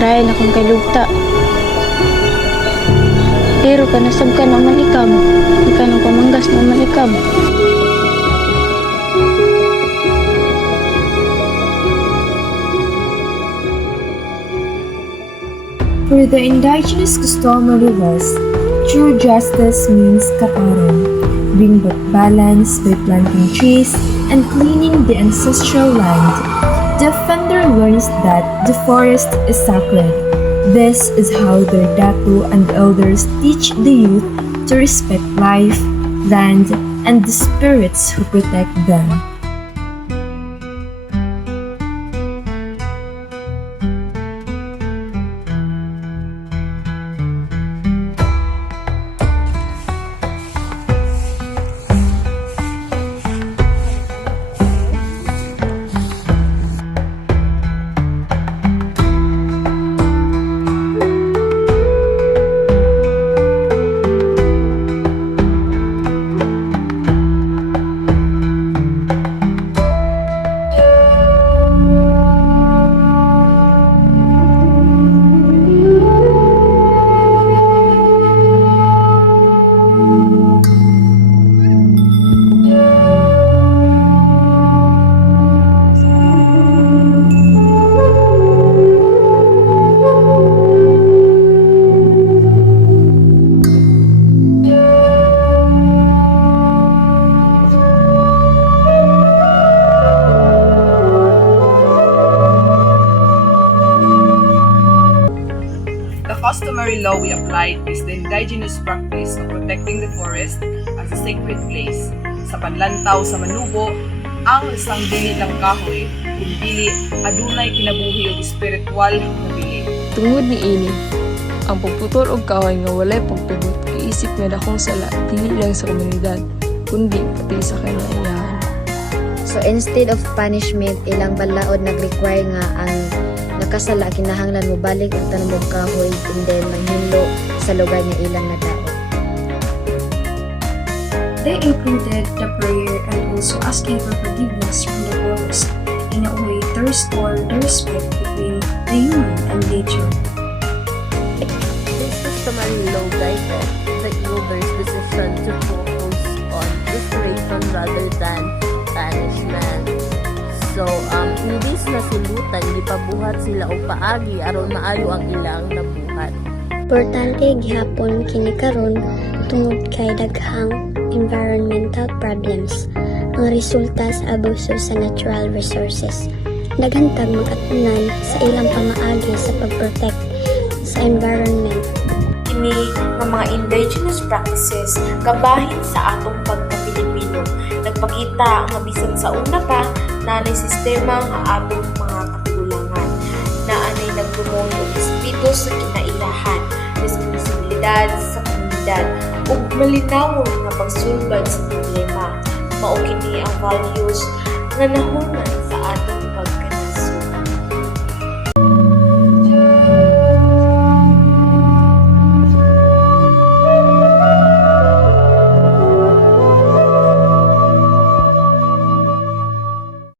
Try na kung kay lugta. Pero kanasab ka naman ikam. Ika ng pamanggas naman ikam. For the indigenous customary laws, true justice means kaparang, bring back balance by planting trees and cleaning the ancestral land. The offender learns that the forest is sacred. This is how their datu and elders teach the youth to respect life, land, and the spirits who protect them. The customary law we applied is the indigenous practice of protecting the forest as a sacred place. Sa panlantaw sa Manubo, ang isang dili ng kahoy, kung dili adunay kinabuhi o espiritual na bili. Tungod ni ini, ang pagputol og kahoy nga walay pagtugot iisip nga dakong sala dili lang sa komunidad, kundi pati sa kinaiyahan. So instead of punishment, ilang balaod nag-require nga ang nakasala kinahanglan mo balik ang tanom og kahoy and then manghilo sa lugar nga ilang nadaot. They included the prayer and also asking for forgiveness from the forest in a way to restore the respect between the human and nature. This customary law guided the elders' decision to focus on restoration rather than punishment. So, imbis na sulutan, gipabuhat sila og paagi aron maayo ang ilang nabuhat. Importante gihapon kini karon tungod kay daghang environmental problems ang resulta sa abuso sa natural resources. Daghantag mag-atunan sa ilang pamaagi sa pag-protect sa environment. Kini nga mga indigenous practices kabahin sa atong pagka-Pilipino. Nagpakita nga bisan sa una pa nanay sistema nga atong mga katigulangan. Naanay nagpromote og espiritu sa kinaiyahan, responsibilidad sa komunidad ug malinawon nga pagsulbad sa problema. Mao kini ang values nga nahuman sa atong